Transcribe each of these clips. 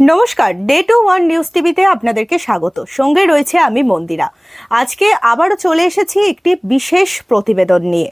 নমস্কার, day to one news টিভিতে আপনাদেরকে স্বাগত। সঙ্গে রয়েছে আমি মন্দিরা। আজকে আবারও চলে এসেছি একটি বিশেষ প্রতিবেদন নিয়ে।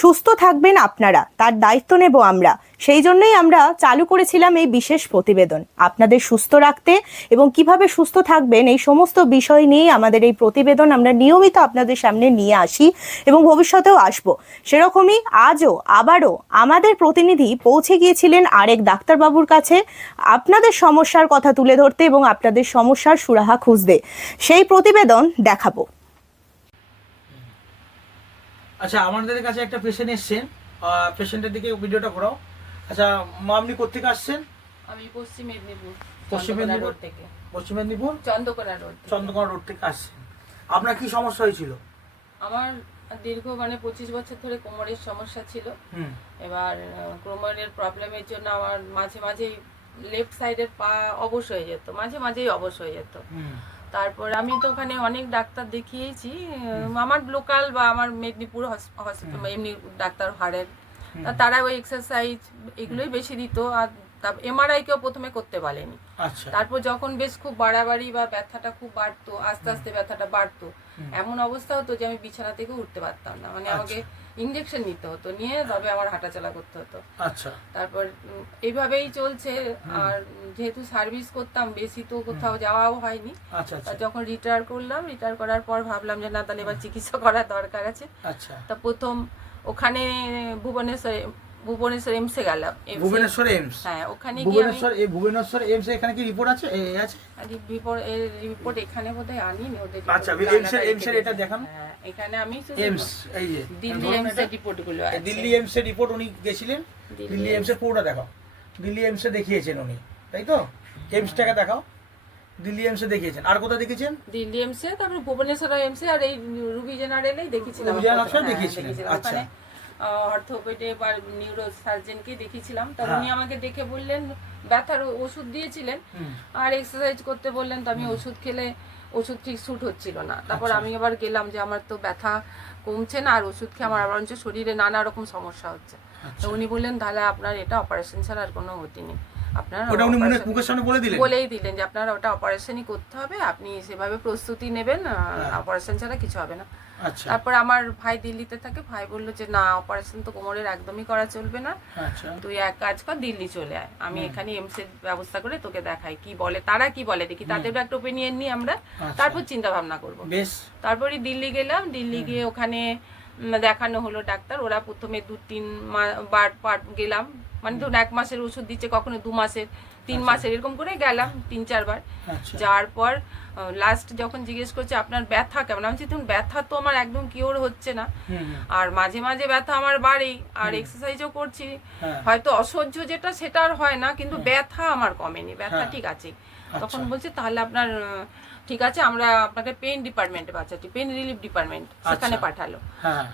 সুস্থ থাকবেন আপনারা, তার দায়িত্ব নেব আমরা। সেই জন্যই আমরা চালু করেছিলাম এই বিশেষ প্রতিবেদন, আপনাদের সুস্থ রাখতে এবং কিভাবে সুস্থ থাকবেন এই সমস্ত বিষয় নিয়ে আমাদের এই প্রতিবেদন আমরা নিয়মিত আপনাদের সামনে নিয়ে আসি এবং ভবিষ্যতেও আসব। সেরকমই আজও আবারও আমাদের প্রতিনিধি পৌঁছে গিয়েছিলেন আরেক ডাক্তারবাবুর কাছে আপনাদের সমস্যার কথা তুলে ধরতে এবং আপনাদের সমস্যার সুরাহা খুঁজতে। সেই প্রতিবেদন দেখাবো। আচ্ছা, আমাদের কাছে একটা পেশেন্ট এসেছেন, পেশেন্টের দিকে ভিডিওটা ঘোরাও। আচ্ছা মা, আপনি কোথেকে আসছেন? আমি পশ্চিম মেদিনীপুর, পশ্চিম মেদিনীপুর রোড থেকে। পশ্চিম মেদিনীপুর চন্দ্রকোনা রোড। চন্দ্রকোনা রোড থেকে আসছেন। আপনার কি সমস্যা হয়েছিল? আমার দীর্ঘ 25 বছর ধরে কোমরের সমস্যা ছিল। এবার কোমরের প্রবলেমের জন্য আমার মাঝে মাঝেই লেফট সাইডের পা অবশ হয়ে যেত, মাঝে মাঝেই অবশ হয়ে যেত। তারপর আমি তো ওখানে অনেক ডাক্তার দেখিয়েছি, আমার লোকাল বা আমার মেদিনীপুর হসপিটাল এমনি ডাক্তার হাড়ের, তারা ওই এক্সারসাইজ এগুলোই বেশি দিত। আর এমআরআই কেও প্রথমে করতে বলেনি। তারপর যখন বেশ খুব বাড়াবাড়ি বা ব্যথাটা খুব বাড়তো, আস্তে আস্তে ব্যথাটা বাড়তো, এমন অবস্থা হতো যে আমি বিছানা থেকে উঠতে পারতাম না, মানে আমাকে ইঞ্জেকশন নিতে হতো, নিয়ে তবে আমার হাঁটাচলা করতে হতো। তারপর এইভাবেই চলছে। আর যেহেতু সার্ভিস করতাম, বেশি তো কোথাও যাওয়াও হয়নি। যখন রিটায়ার করলাম, রিটায়ার করার পর ভাবলাম যে না, তাহলে এবার চিকিৎসা করার দরকার আছে। তা প্রথম ওখানে ভুবনেশ্বর এমসে গেলাম। ভুবনেশ্বর এমস? হ্যাঁ, ওখানে গিয়ে ভুবনেশ্বর এমস এখানে কি রিপোর্ট আছে? আছে রিপোর্ট এখানে বোধহয় আনিনি ওদের। আচ্ছা, এমস এর এটা দেখান। হ্যাঁ, এখানে আমি এমস, এই যে দিল্লি এমস এর রিপোর্টগুলো আছে। দিল্লি এমস এর রিপোর্ট উনি গেছিলেন, দিল্লি এমস এর পুরোটা দেখাও। দিল্লি এমস এ দেখিয়েছেন উনি, তাই তো? এমসটাকে দেখাও। দিল্লি এমস এ দেখিয়েছেন, আর কোথায় দেখিয়েছেন? দিল্লি এমস এ, তারপর ভুবনেশ্বর এমস এ, আর এই রুবি জেনারেলেই দেখিয়েছিলাম। আচ্ছা, অর্থোপেডে বা নিউরো সার্জনকে দেখিয়েছিলাম। তা উনি আমাকে দেখে বললেন, ব্যথার ওষুধ দিয়েছিলেন আর এক্সারসাইজ করতে বললেন। তো আমি ওষুধ খেলে ওষুধ ঠিক স্যুট হচ্ছিল না। তারপর আমি আবার গেলাম যে আমার তো ব্যথা কমছে না, আর ওষুধ খেয়ে আমার বরঞ্চ শরীরে নানা রকম সমস্যা হচ্ছে। তো উনি বললেন, তাহলে আপনার এটা অপারেশন ছাড়া আর কোনো গতি নেই, আপনার বলেই দিলেন যে আপনার ওটা অপারেশনই করতে হবে, আপনি সেভাবে প্রস্তুতি নেবেন, অপারেশন ছাড়া কিছু হবে না। তারপর আমার ভাই দিল্লিতে থাকে, ভাই বললো যে না, অপারেশন তো কোমরের একদমই করা চলবে না, তুই এক কাজ কর, দিল্লি চলে আয়, আমি এখানে এমস এর ব্যবস্থা করে তোকে দেখাই, কি বলে তারা, কি বলে দেখি, তাদেরও একটা ওপিনিয়ন নিই আমরা, তারপর চিন্তা ভাবনা করবো। তারপরে দিল্লি গেলাম, দিল্লি গিয়ে ওখানে দেখানো হলো ডাক্তার। ওরা প্রথমে 2-3 বার গেলাম, মানে ধরুন 1 মাসের ওষুধ দিচ্ছে, কখনো 2 মাসের, 3 মাসের, এরকম করে গেলাম 3-4 বার। যাওয়ার পর লাস্ট যখন জিজ্ঞেস করছে আপনার ব্যথা কেমন, আমি বলছি ব্যথা তো আমার একদম কিওর হচ্ছে না, আর মাঝে মাঝে ব্যথা আমার বাড়েই, আর এক্সারসাইজও করছি, হয়তো অসহ্য যেটা সেটা আর হয় না, কিন্তু ব্যথা আমার কমেনি, ব্যথা ঠিক আছে। তখন বলছে তাহলে আপনার ঠিক আছে, আমরা আপনাকে পেইন ডিপার্টমেন্টে পাঠাচ্ছি, পেইন রিলিফ ডিপার্টমেন্ট, সেখানে পাঠালো।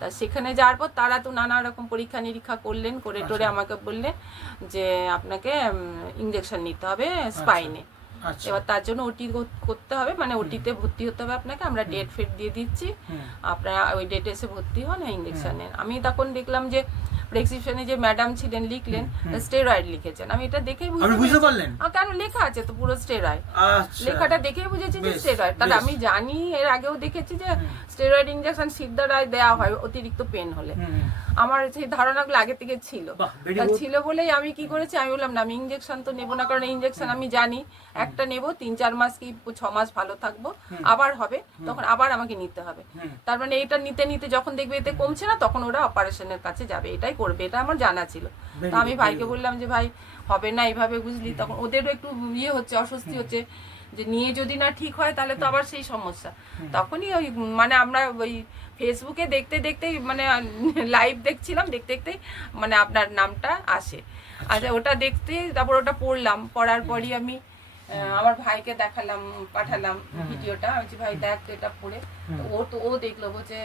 তা সেখানে যাওয়ার পর তারা তো নানা রকম পরীক্ষা নিরীক্ষা করলেন, করে টোরে আমাকে বললেন যে আপনাকে ইঞ্জেকশন নিতে হবে স্পাইনে। এবার তার জন্য ওটি করতে হবে, মানে ওটিতে ভর্তি হতে হবে আপনাকে, আমরা ডেট ফেট দিয়ে দিচ্ছি, আপনারা ওই ডেটে এসে ভর্তি হন, ইঞ্জেকশন নেন। আমি তখন দেখলাম যে প্রেসক্রিপশনে যে ম্যাডাম ছিলেন লিখলেন স্টেরয়েড লিখেছেন। আমি এটা দেখেই বুঝতে পারলেন, কেন লেখা আছে তো পুরো স্টেরয়েড, লেখাটা দেখেই বুঝেছি যে স্টেরয়েড। তাহলে আমি জানি, এর আগেও দেখেছি যে স্টেরয়েড ইনজেকশন সিদ্ধারায় দেওয়া হয় অতিরিক্ত পেন হলে, আমার সেই ধারণাগুলো আগে থেকে ছিল, বলেই আমি কি করেছি, আমি বললাম না, আমি ইনজেকশন তো নেবো না, কারণ ইনজেকশন আমি জানি একটা নেবো, 3-4 মাস কি 6 মাস ভালো থাকবো, আবার হবে, তখন আবার আমাকে নিতে হবে। তার মানে এটা নিতে নিতে যখন দেখবে এতে কমছে না, তখন ওরা অপারেশনের কাছে যাবে, এটাই করবে, এটা আমার জানা ছিল। তো আমি ভাইকে বললাম যে ভাই হবে না এইভাবে, বুঝলি, তখন ওদেরও একটু ইয়ে হচ্ছে, অস্বস্তি হচ্ছে যে নিয়ে যদি না ঠিক হয় তাহলে তো আবার সেই সমস্যা। তখনই ওই মানে আমরা ওই ফেসবুকে দেখতে দেখতেই, মানে লাইভ দেখছিলাম, দেখতে দেখতেই মানে আপনার নামটা আসে। আচ্ছা, ওটা দেখতে, তারপর ওটা পড়লাম, পড়ার পরই আমি আমার ভাইকে দেখালাম, পাঠালাম ভিডিওটা, আমি ভাই দেখ এটা পড়ে, ও দেখলো, বলছে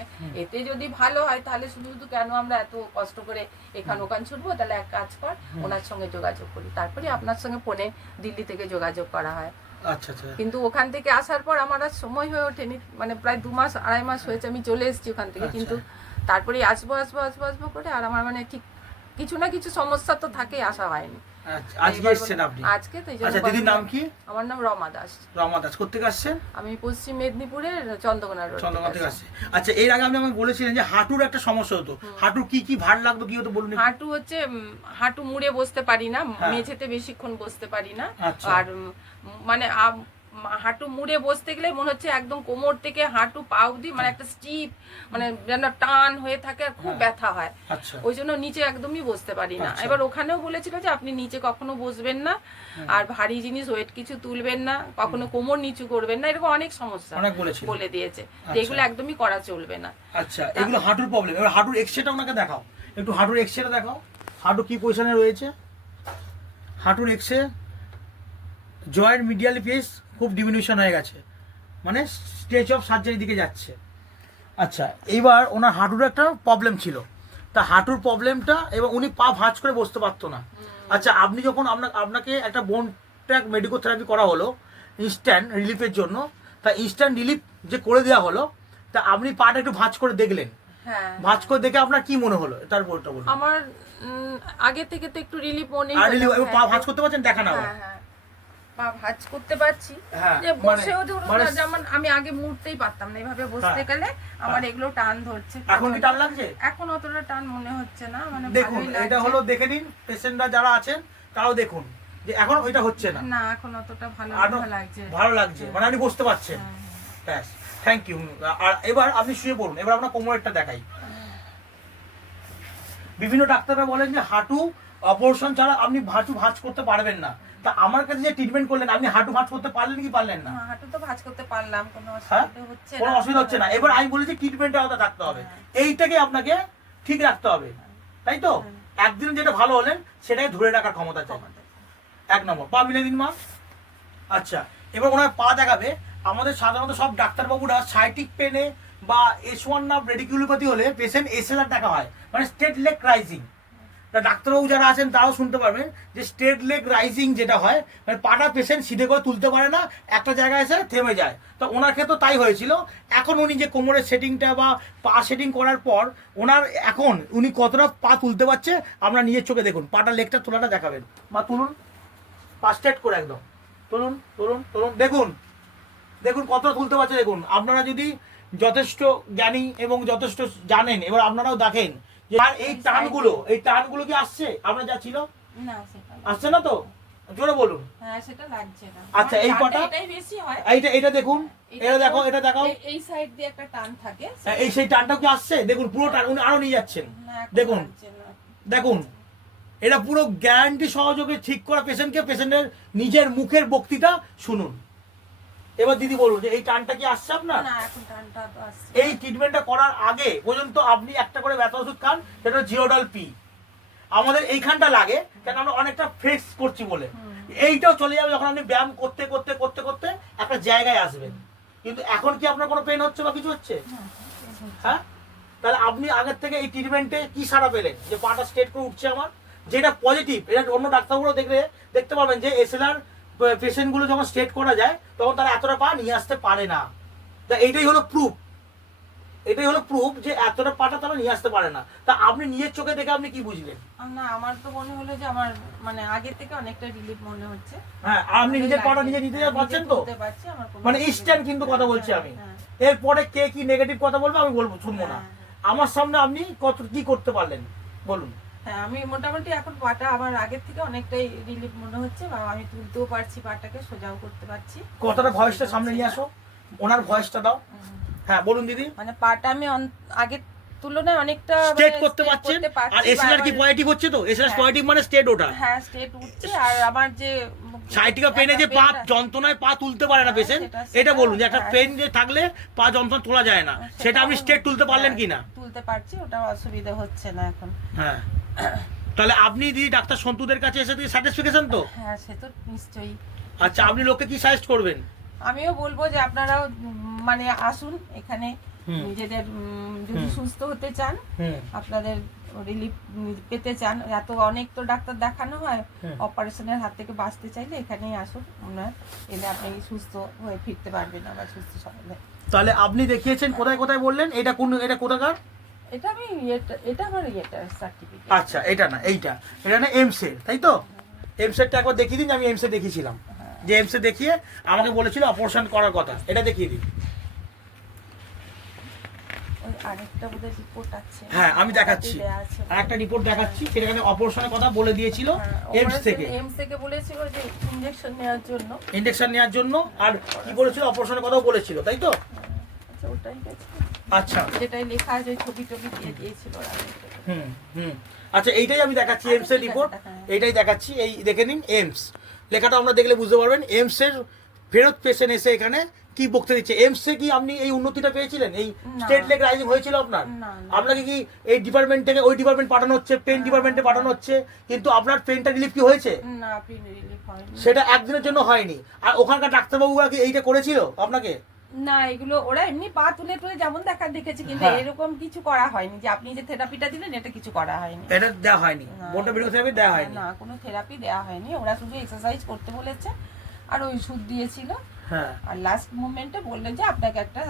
এতে যদি ভালো হয় তাহলে শুধু শুধু কেন আমরা এত কষ্ট করে এখান ওখান ছুটবো, তাহলে এক কাজ কর, ওনার সঙ্গে যোগাযোগ করি। তারপরে আপনার সঙ্গে ফোনে দিল্লি থেকে যোগাযোগ করা হয়। কিন্তু ওখান থেকে আসার পর আমার আর সময় হয়ে ওঠেনি, মানে প্রায় 2 মাস 2.5 মাস হয়েছে আমি চলে এসেছি ওখান থেকে, কিন্তু তারপরে আসবো করে, আর আমার মানে ঠিক কিছু না কিছু সমস্যা তো থাকেই, আসা হয়নি। আচ্ছা, আজকে এসেছেন আপনি? আজকে তো এই আচ্ছা, জন্য দিদির নাম কি? আমার নাম রমা দাস। রমা দাস। কোথেকে আসছেন? আমি পশ্চিম মেদিনীপুরের চন্দ্রকোনা রোড চন্দ্রকোনা থেকে আসছে। আচ্ছা, এর আগে আপনি আমাকে বলেছিলেন যে হাঁটুর একটা সমস্যা হতো, হাঁটুর কি কি ভার লাগতো, কি হতো বলুন একটু। হাঁটু হচ্ছে হাঁটু মুড়ে বসতে পারি না, হ্যাঁ। মেঝেতে বেশিক্ষণ বসতে পারি না। আচ্ছা। আর মানে হাঁটু মুড়ে বসতে গেলে মনে হচ্ছে একদম কোমর থেকে হাঁটু পা অবধি মানে একটা স্টিপ, মানে যেন টান হয়ে থাকে আর খুব হ্যাঁ। ব্যথা হয়। আচ্ছা। ওই জন্য নিচে একদমই বসতে পারি না। আচ্ছা। এবার ওখানেও বলেছিল যে আপনি নিচে কখনো বসবেন না, আর ভারী জিনিস ওয়েট কিছু তুলবেন না, কখনো কোমর নিচু করবেন না, এরকম অনেক সমস্যা অনেক বলেছিল। বলে দিয়েছে যে আচ্ছা। এগুলো একদমই করা চলবে না। আচ্ছা, এগুলো হাঁটুর প্রবলেম। এবার হাঁটুর এক্সরেটা ওনাকে দেখাও, একটু হাঁটুর এক্সরেটা দেখাও। হাঁটু কি পজিশনে রয়েছে? হাঁটুর এক্সরে জয়েন্ট মিডিয়াল পেস খুব ডিমিনিউশন হয়ে গেছে, মানে স্টেজ অফ সার্জারি দিকে যাচ্ছে। আচ্ছা, এইবার ওনার হাঁটুর একটা প্রবলেম ছিল, তা হাঁটুর প্রবলেমটা, এবং উনি পা ভাঁজ করে বসতে পারতো না। আচ্ছা, আপনি যখন আপনাকে একটা বোন ট্র্যাক মেডিকো থেরাপি করা হলো ইনস্ট্যান্ট রিলিফের জন্য, তা ইনস্ট্যান্ট রিলিফ যে করে দেওয়া হলো, তা আপনি পাটা একটু ভাঁজ করে দেখলেন, হ্যাঁ, ভাঁজ করে দেখে আপনার কি মনে হলো তারপরটা বলুন। আমার আগে থেকে তো একটু রিলিফ মনে আর হলো। রিলিফ, পা হ্যাঁ, ভাঁজ করতে পারছেন? দেখা না হ্যাঁ, হ্যাঁ, পা ভাঁজ করতে পারছি। হ্যাঁ, যে বসেও ধরুন মানে না, যেমন আমি আগে মুড়তেই পারতাম না, এভাবে বসতে হ্যাঁ, গেলে আমার হ্যাঁ। এগুলো টান ধরছে। এখন কি টান লাগছে? এখন অতটা টান মনে হচ্ছে না, মানে দেখুন, ভালোই এটা লাগছে। হলো, দেখে নিন পেশেন্টরা যারা আছেন তারাও দেখুন যে এখন ওইটা হচ্ছে না, না, এখন অতটা ভালো আরো লাগছে। ভালো লাগছে, মানে আপনি বুঝতে পারছেন। ব্যাস, থ্যাংক ইউ। আর এবার আপনি শুয়ে পড়ুন, এবার আপনার কোমরেরটা দেখাই। বিভিন্ন ডাক্তাররা বলেন যে হাঁটু অপারেশন ছাড়া আপনি হাঁটু ভাঁজ করতে পারবেন না, তা আমার কাছে যে ট্রিটমেন্ট করলেন, আপনি হাঁটু ভাঁজ করতে পারলেন কি পারলেন না? হাঁটু তো ভাঁজ করতে পারলাম, কোনো হ্যাঁ, অসুবিধা হচ্ছে কোনো না। অসুবিধা হচ্ছে না। এবার আমি বলেছি ট্রিটমেন্টের আওতা থাকতে হবে, এইটাকে আপনাকে ঠিক রাখতে হবে, তাই তো? একদিন যেটা ভালো হলেন সেটাই ধরে রাখার ক্ষমতা চাই। 1 নম্বর, পা মিলে দিন মা। আচ্ছা, এবার ওনার পা দেখাবে। আমাদের সাধারণত সব ডাক্তারবাবুরা সাইটিক পেনে বা S1 নার্ভ রেডিকুলোপ্যাথি হলে পেশেন্ট এসএলআর দেখা হয়, মানে স্ট্রেট লেগ রাইজিং। ডাক্তারবাবু যারা আছেন তারাও শুনতে পারবেন যে স্ট্রেট লেগ রাইজিং যেটা হয়, মানে পাটা পেশেন্ট সিধে করে তুলতে পারে না, একটা জায়গায় এসে থেমে যায়। তো ওনার ক্ষেত্রে তাই হয়েছিল। এখন উনি যে কোমরের সেটিংটা বা পা সেটিং করার পর ওনার এখন উনি কতটা পা তুলতে পারছে আমরা নিজের চোখে দেখুন। পাটা লেগটা তোলাটা দেখাবেন মা, তুলুন, পা স্ট্রেট করে একদম তুলুন তুলুন তুলুন, দেখুন দেখুন কতটা তুলতে পারছে দেখুন। আপনারা যদি যথেষ্ট জ্ঞানী এবং যথেষ্ট জানেন, এবার আপনারাও দেখেন যে আর এই টানগুলো কি আসছে আপনার যা ছিল? না, সেটা আসছে না তো? জোরে বলুন। হ্যাঁ, সেটা লাগছে না। আচ্ছা, এই পাটা, এটাই বেশি হয়। এটা দেখুন, এটা দেখো, এটা দেখাও। এই সাইড দিয়ে একটা টান থাকে। এই সেই টানটাও কি আসছে? দেখুন পুরো টান উনি আরো নিয়ে যাচ্ছেন, না, এখন দেখুন লাগছে না। দেখুন। এটা পুরো গ্যারান্টি সহযোগে ঠিক করা পেশেন্টকে, পেশেন্টের নিজের মুখের বক্তৃতা শুনুন। এবার দিদি বলুন যে এই টানটা কি আসছে আপনার? না, এখন টানটা তো আসছে। এই ট্রিটমেন্টটা করার আগে পর্যন্ত আপনি একটা করে ব্যথা ওষুধ খান, সেটা জিওডাল পি। আমাদের এইখানটা লাগে কেন, আমরা অনেকটা ফ্লেক্স করছি বলে। এইটাও চলে যাবে যখন আপনি ব্যায়াম করতে করতে করতে করতে একটা জায়গায় আসবেন। কিন্তু এখন কি আপনার কোনো পেন হচ্ছে বা কিছু হচ্ছে? হ্যাঁ, তাহলে আপনি আগের থেকে এই ট্রিটমেন্টে কি সাড়া পেলেন যে পাটা স্ট্রেট করে উঠছে আমার, যেটা পজিটিভ। এটা অন্য ডাক্তারগুলো দেখতে পাবেন যে এসএলআর পেশেন্টগুলো যখন স্ট্রেট করা যায় তখন তারা এতটা পা নিয়ে আসতে পারে না। তা এইটাই হলো প্রুফ, এটাই হলো প্রুফ যে এতটা পাটা তারা নিয়ে আসতে পারে না। তা আপনি নিজের চোখে দেখে আপনি কি বুঝলেন? না, আমার তো মনে হলো যে আমার মানে আগে থেকে অনেকটা রিলিফ মনে হচ্ছে। হ্যাঁ, আপনি নিজের পাটা নিজে নিতে পারছেন তো, তুলতে পারছি, আমার কোনো মানে অসুবিধা ইনস্ট্যান্ট নেই। কিন্তু কথা বলছি আমি। হ্যাঁ, এরপরে কে কি নেগেটিভ কথা বলবে আমি বলবো, শুনবো না। হ্যাঁ, আমার সামনে আপনি কত কি করতে পারলেন বলুন। হ্যাঁ, আমি মোটামুটি এখন পাটা আমার আগের থেকে অনেকটাই রিলিফ মনে হচ্ছে, বা আমি তুলতেও পারছি, পাটাকে সোজাও করতে পারছি। কথাটা ভয়েসটা সামনে নিয়ে আসো, ওনার ভয়েসটা দাও। হ্যাঁ বলুন দিদি। মানে পাটা আমি আগের তুলনায় অনেকটা স্ট্রেট করতে পারছেন, আর এসএলআর কি পজিটিভ হচ্ছে তো? এসএলআর পজিটিভ মানে স্ট্রেট ওটা। হ্যাঁ, স্ট্রেট উঠছে। আর আমার যে সাইটিকা পেনে যে পা যন্ত্রণায় পা তুলতে পারে না পেশেন্ট, এটা বলুন যে একটা পেন যে থাকলে পা যন্ত্রণা তোলা যায় না, সেটা আপনি স্ট্রেট তুলতে পারলেন কিনা? তুলতে পারছি, ওটা অসুবিধা হচ্ছে না এখন। হ্যাঁ, তাহলে আপনি দিদি ডাক্তার সন্তুদের কাছে এসে স্যাটিসফিকেশন তো? হ্যাঁ, সে তো নিশ্চয়ই। আচ্ছা, আপনি লোককে কি সাজেস্ট করবেন? আমিও বলবো যে আপনারাও মানে আসুন এখানে, নিজেদের যদি সুস্থ হতে চান, আপনাদের রিলিফ পেতে চান, এত অনেক তো ডাক্তার দেখানো হয়, অপারেশনের হাত থেকে বাঁচতে চাইলে এখানেই আসুন। আপনার এলে আপনি সুস্থ হয়ে ফিরতে পারবেন আবার সুস্থ সবলে। তাহলে আপনি দেখিয়েছেন কোথায় কোথায় বললেন? এটা কোথাকার? এটা আমি এটা আমার সার্টিফিকেট। আচ্ছা, এটা না, এটা না এমস এর, তাই তো? এমসেটটা একবার দেখিয়ে দিন, আমি এমসে দেখিয়েছিলাম, যে এমসে দেখিয়ে আমাকে বলেছিল অপারেশন করার কথা, এটা দেখিয়ে দিন। ওই আরেকটা বোধহয় রিপোর্ট আছে। হ্যাঁ আমি দেখাচ্ছি, দেয়া আছে। আরেকটা রিপোর্ট দেখাচ্ছি, সেখানে অপারেশনের কথা বলে দিয়েছিল এমস থেকে। এমস থেকে বলেছিল যে ইনজেকশন নেওয়ার জন্য, ইনজেকশন নেওয়ার জন্য, আর কি বলেছিল অপারেশনের কথাও বলেছিল, তাই তো? আচ্ছা ওটাই গেছে, আচ্ছা যেটাই লেখা আছে ওই ছবি টবি দিয়ে দিয়েছিল ওরা। হুম হুম আচ্ছা, এইটাই আমি দেখাচ্ছি এমস এর ঠিক আছে, রিপোর্ট, হ্যাঁ। এইটাই দেখাচ্ছি, এই দেখে নিন এমস লেখাটা আমরা দেখলে বুঝতে পারবেন। এমস এর ফেরত পেশেন্ট এসে এখানে কি বক্তব্য দিচ্ছে। এমস এ কি আপনি এই উন্নতিটা পেয়েছিলেন, এই না। স্টেট লেগ রাইজিং হয়েছিল আপনার? না, না। আপনাকে কি এই ডিপার্টমেন্ট থেকে ওই ডিপার্টমেন্ট পাঠানো হচ্ছে, পেন ডিপার্টমেন্টে পাঠানো হচ্ছে, কিন্তু আপনার পেনটা রিলিফ কি হয়েছে? না পেন রিলিফ হয়নি। সেটা একদিনের জন্য হয়নি। আর ওখানকার ডাক্তারবাবুরা কি এইটা করেছিল আপনাকে? না এগুলো ওরা এমনি পা তুলে তুলে যেমন দেখেছে, কিন্তু হ্যাঁ। এরকম কিছু করা হয়নি যে আপনি যে থেরাপিটা দিলেন এটা কিছু করা হয়নি। এটা দেওয়া হয়নি, না। বোনটা বিরোধী দেওয়া হয়নি। না কোনো থেরাপি দেওয়া হয়নি, ওরা শুধু এক্সারসাইজ করতে বলেছে আর ওষুধ দিয়েছিল। হ্যাঁ আর লাস্ট মোমেন্টে বললেন যে আপনাকে একটা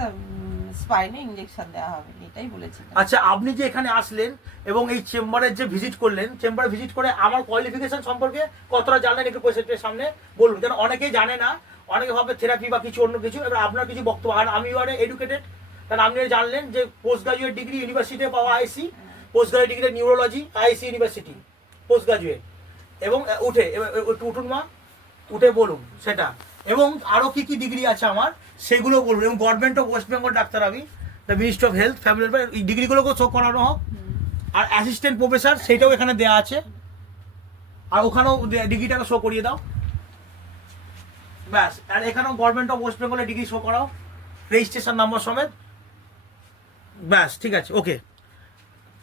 স্পাইনে ইনজেকশন দেওয়া হবে, এটাই বলেছিল। আচ্ছা, আপনি যে এখানে আসলেন এবং এই চেম্বারে যে ভিজিট করলেন, চেম্বারে ভিজিট করে আমার কোয়ালিফিকেশন সম্পর্কে কতটা জানলেন একটু পেশেন্টের সামনে বলুন, কারণ অনেকেই জানে না, অনেকে ভাবে থেরাপি বা কিছু অন্য কিছু। এবার আপনার কিছু বক্তব্য, আর আমি এডুকেটেড, কারণ আপনি জানলেন যে পোস্ট গ্রাজুয়েট ডিগ্রি ইউনিভার্সিটি পাওয়া আইসি, পোস্ট গ্রাজুয়েট ডিগ্রি নিউরোলজি আইসি ইউনিভার্সিটি পোস্ট গ্রাজুয়েট, এবং উঠে একটু উঠুন মা, উঠে বলুন সেটা, এবং আরও কি কি ডিগ্রি আছে আমার সেগুলো বলুন, এবং গভর্নমেন্ট অফ ওয়েস্ট বেঙ্গল ডাক্তার আমি, the ministry of health family welfare, এই ডিগ্রিগুলোকেও শো করানো হোক। আর অ্যাসিস্ট্যান্ট প্রফেসর সেইটাও এখানে দেওয়া আছে, আর ওখানেও ডিগ্রিটাকে শো করিয়ে দাও, ব্যাস। আর এখানেও গভর্নমেন্ট অফ ওয়েস্ট বেঙ্গলের ডিগ্রি শো করাও, রেজিস্ট্রেশন নাম্বার সমেত, ব্যাস ঠিক আছে, ওকে।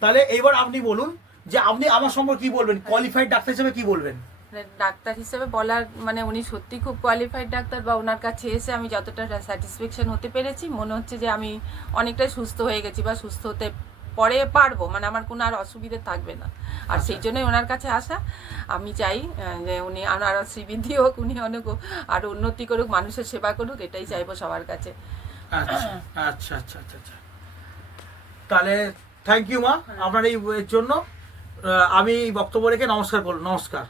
তাহলে এইবার আপনি বলুন যে আপনি আমার সম্পর্কে কি বলবেন, কোয়ালিফাইড ডাক্তার হিসেবে কি বলবেন? মানে ডাক্তার হিসেবে বলার মানে উনি সত্যি খুব কোয়ালিফাইড ডাক্তার, বা ওনার কাছে এসে আমি যতটা স্যাটিসফ্যাকশন হতে পেরেছি মনে হচ্ছে যে আমি অনেকটাই সুস্থ হয়ে গেছি, বা সুস্থ হতে পরে পারবো, মানে আমার কোনো আর অসুবিধে থাকবে না। আর সেই জন্যই ওনার কাছে আসা। আমি চাই যে উনি আর শ্রীবৃদ্ধি হোক, উনি অনেক আরো উন্নতি করুক, মানুষের সেবা করুক, এটাই চাইবো সবার কাছে। আচ্ছা আচ্ছা আচ্ছা আচ্ছা আচ্ছা, তাহলে থ্যাংক ইউ মা আপনার এই জন্য। আমি বক্তব্য রেখে নমস্কার করলাম, নমস্কার।